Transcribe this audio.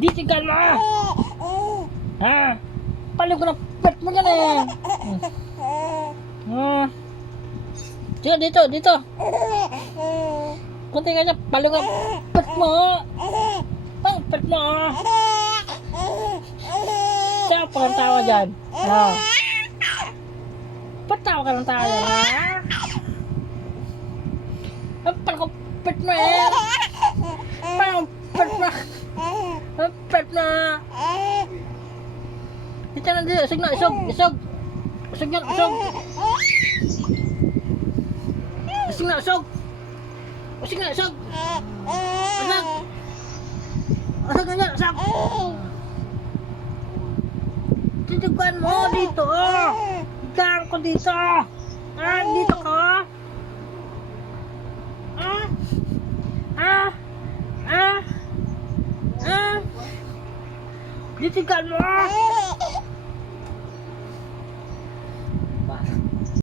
Ditigan mo! Ha? Paling ko na pet mo yan eh! Dito, dito, dito! Kunti ka dyan, paling ko na pet mo! Ang pet mo! Saan pa kang tawa dyan? Patawa ka ng tawa dyan, ha? Ang paling ko pet mo eh! Paling pet mo! Ang pet mo! Dito na dito, isog na, isog, isog! Isog yan, isog! Isog na, isog! Isog na, isog! Isog! Isog na yan, isog! Titigan mo dito! Tigaan ko dito! Dito ka! Ditigan mo!